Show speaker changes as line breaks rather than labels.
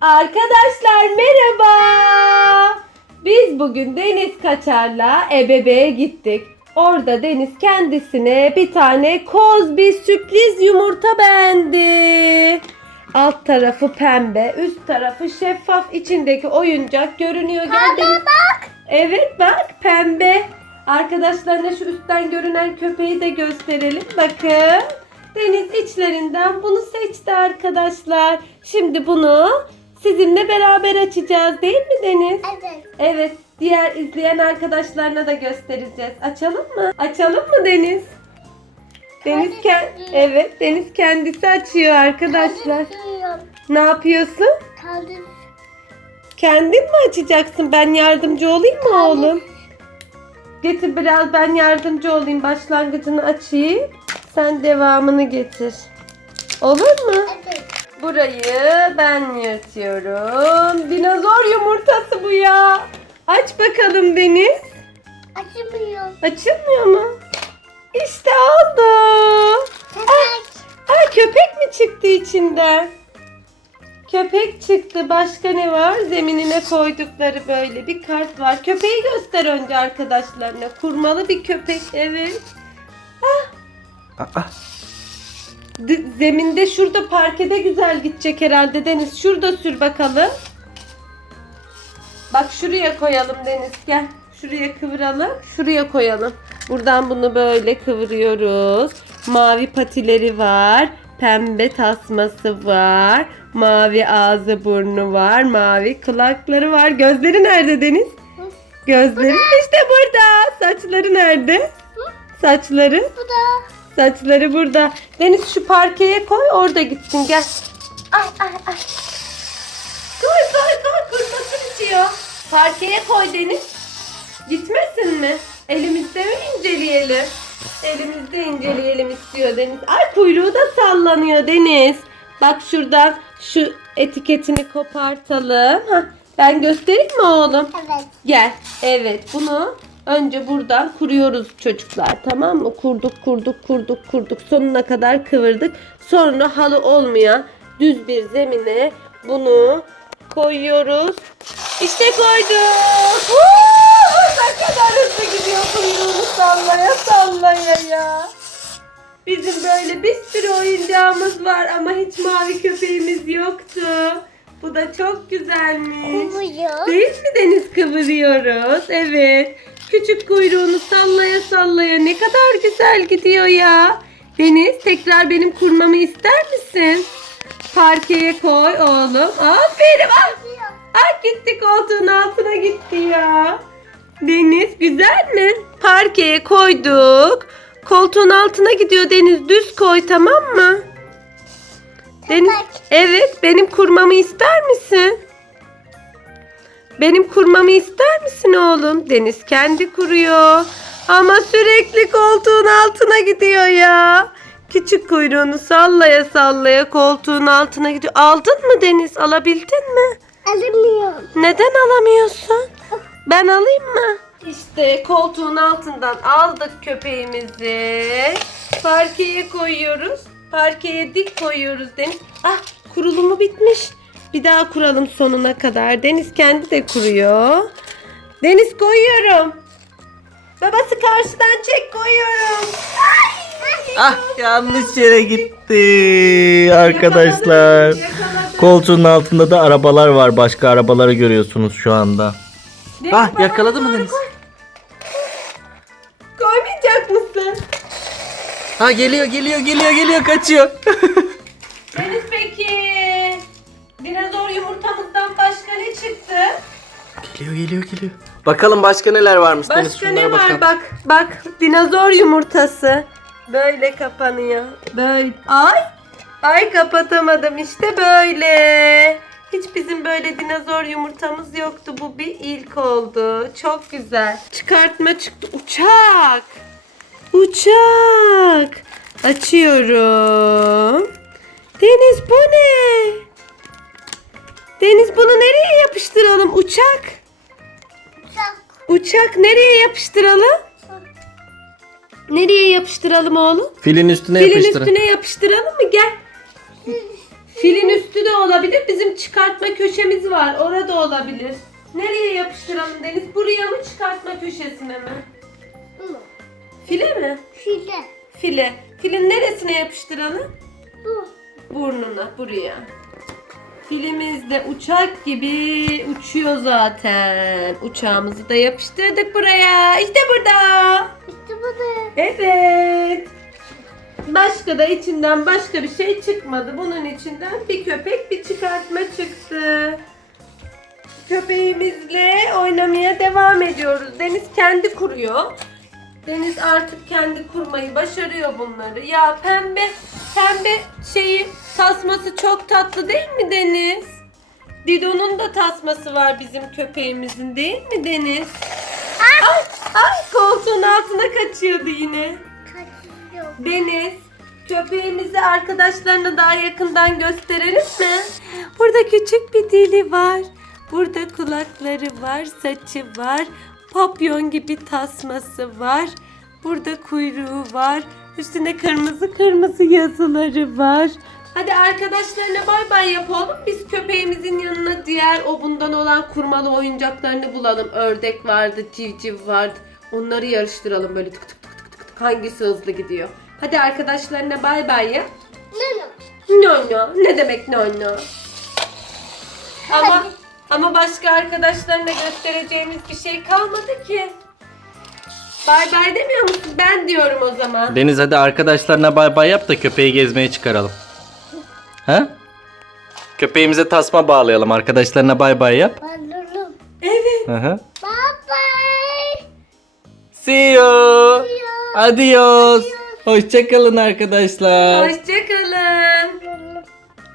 Arkadaşlar merhaba. Biz bugün Deniz Kaçar'la Ebebe'ye gittik. Orada Deniz kendisine bir tane koz bir sürpriz yumurta beğendi. Alt tarafı pembe, üst tarafı şeffaf, içindeki oyuncak görünüyor. Gel Deniz.
bak.
Evet bak pembe. Arkadaşlarına şu üstten görünen köpeği de gösterelim. Bakın. Deniz içlerinden bunu seçti arkadaşlar. Şimdi bunu sizinle beraber açacağız değil mi Deniz?
Evet.
Evet. Diğer izleyen arkadaşlarına da göstereceğiz. Açalım mı? Açalım mı Deniz? Deniz ke-. Evet, Deniz kendisi açıyor arkadaşlar. Ne yapıyorsun?
Kardeşim.
Kendin mi açacaksın? Ben yardımcı olayım mı oğlum? Getir biraz ben yardımcı olayım. Başlangıcını açayım. Sen devamını getir. Olur mu?
Evet.
Burayı ben yırtıyorum. Dinozor yumurtası bu ya. Aç bakalım Deniz.
Açmıyor.
Açılmıyor mu? İşte oldu.
Köpek.
Aa köpek mi çıktı içinden? Köpek çıktı. Başka ne var? Zeminine koydukları böyle bir kart var. Köpeği göster önce arkadaşlarına. Kurmalı bir köpek. Evet.
Aa,
D- zeminde şurada parkede güzel gidecek herhalde Deniz. Şurada sür bakalım. Bak şuraya koyalım Deniz gel. Şuraya kıvıralım. Şuraya koyalım. Buradan bunu böyle kıvırıyoruz. Mavi patileri var. Pembe tasması var. Mavi ağzı burnu var. Mavi kulakları var. Gözleri nerede Deniz? Gözleri işte burada. Saçları nerede? Saçları?
Bu da.
Saçları burada. Deniz şu parkeye koy orada gitsin gel.
Ay ay ay.
Koy koy koy kurtlasın içiyor. Parkeye koy Deniz. Gitmesin mi? Elimizde mi inceleyelim? Elimizde inceleyelim istiyor Deniz. Ay kuyruğu da sallanıyor Deniz. Bak şuradan şu etiketini kopartalım. Hah, ben göstereyim mi oğlum?
Evet.
Gel. Evet bunu önce buradan kuruyoruz çocuklar tamam mı? Kurduk kurduk kurduk kurduk sonuna kadar kıvırdık. Sonra halı olmayan düz bir zemine bunu koyuyoruz. İşte koyduk. Woo! Ne kadar hızlı gidiyor kuyruğunu sallaya sallaya ya. Bizim böyle bir sürü oyuncağımız var ama hiç mavi köpeğimiz yoktu. Bu da çok güzelmiş.
Kumuyor.
Değil mi deniz kıvırıyoruz? Evet. Küçük kuyruğunu sallaya sallaya ne kadar güzel gidiyor ya. Deniz tekrar benim kurmamı ister misin? Parkeye koy oğlum. Aferin. Ah, ah gitti koltuğun altına gitti ya. Deniz güzel mi? Parkeye koyduk. Koltuğun altına gidiyor Deniz. Düz koy tamam mı? Deniz, evet benim kurmamı ister misin? Benim kurmamı ister misin oğlum? Deniz kendi kuruyor. Ama sürekli koltuğun altına gidiyor ya. Küçük kuyruğunu sallaya sallaya koltuğun altına gidiyor. Aldın mı Deniz? Alabildin mi?
Alamıyorum.
Neden alamıyorsun? Ben alayım mı? İşte koltuğun altından aldık köpeğimizi. Parkeye koyuyoruz. Parkeye dik koyuyoruz Deniz. Ah kurulumu bitmiş. Bir daha kuralım sonuna kadar. Deniz kendi de kuruyor. Deniz koyuyorum. Babası karşıdan çek koyuyorum.
ah yanlış yere gitti arkadaşlar.
Yakaladım, yakaladım.
Koltuğun altında da arabalar var. Başka arabaları görüyorsunuz şu anda.
Deniz,
Ah yakaladı mı Deniz?
koy. Koymayacak mısın?
Ha geliyor geliyor geliyor geliyor kaçıyor. geliyor geliyor. Bakalım başka neler varmış Deniz
Başka
şunlara
ne var?
bakalım.
Bak bak dinozor yumurtası. Böyle kapanıyor. Böyle. Ay. Ay kapatamadım işte böyle. Hiç bizim böyle dinozor yumurtamız yoktu. Bu bir ilk oldu. Çok güzel. Çıkartma çıktı. Uçak. Uçak. Açıyorum. Deniz bu ne? Deniz bunu nereye yapıştıralım? Uçak.
Uçak.
Nereye yapıştıralım? Nereye yapıştıralım oğlum?
Filin üstüne
Filin
yapıştırın.
üstüne yapıştıralım mı? Gel. Filin üstü de olabilir. Bizim çıkartma köşemiz var. Orada olabilir. Nereye yapıştıralım Deniz? Buraya mı çıkartma köşesine mi?
Bu.
File mi?
File.
File. Filin neresine yapıştıralım?
Bu.
Burnuna, buraya. Filimiz de uçak gibi uçuyor zaten. Uçağımızı da yapıştırdık buraya. İşte burada.
İşte bu da.
Evet. Başka da içinden başka bir şey çıkmadı. Bunun içinden bir köpek bir çıkartma çıktı. Köpeğimizle oynamaya devam ediyoruz. Deniz kendi kuruyor. Deniz artık kendi kurmayı başarıyor bunları. Ya pembe pembe şeyi tasması çok tatlı değil mi Deniz? Dido'nun da tasması var bizim köpeğimizin değil mi Deniz? Ay, ay koltuğun altına kaçıyordu yine.
Kaçıyor.
Deniz, köpeğimizi arkadaşlarına daha yakından gösterelim mi? Burada küçük bir dili var. Burada kulakları var, saçı var. Papyon gibi tasması var. Burada kuyruğu var. Üstüne kırmızı kırmızı yazıları var. Hadi arkadaşlarına bay bay yapalım. Biz köpeğimizin yanına diğer o bundan olan kurmalı oyuncaklarını bulalım. Ördek vardı, civciv vardı. Onları yarıştıralım böyle tık tık tık tık tık tık. Hangisi hızlı gidiyor? Hadi arkadaşlarına bay bay ya.
Nana.
No no. Ne demek no no? Ama ama başka arkadaşlarına göstereceğimiz bir şey kalmadı ki. Bay bay demiyor musun? Ben diyorum o zaman.
Deniz hadi arkadaşlarına bay bay yap da köpeği gezmeye çıkaralım. Ha? Köpeğimize tasma bağlayalım. Arkadaşlarına bay bay yap.
Evet.
Hı hı.
Bye bye.
See you. Adios. Hoşçakalın arkadaşlar.
Hoşçakalın.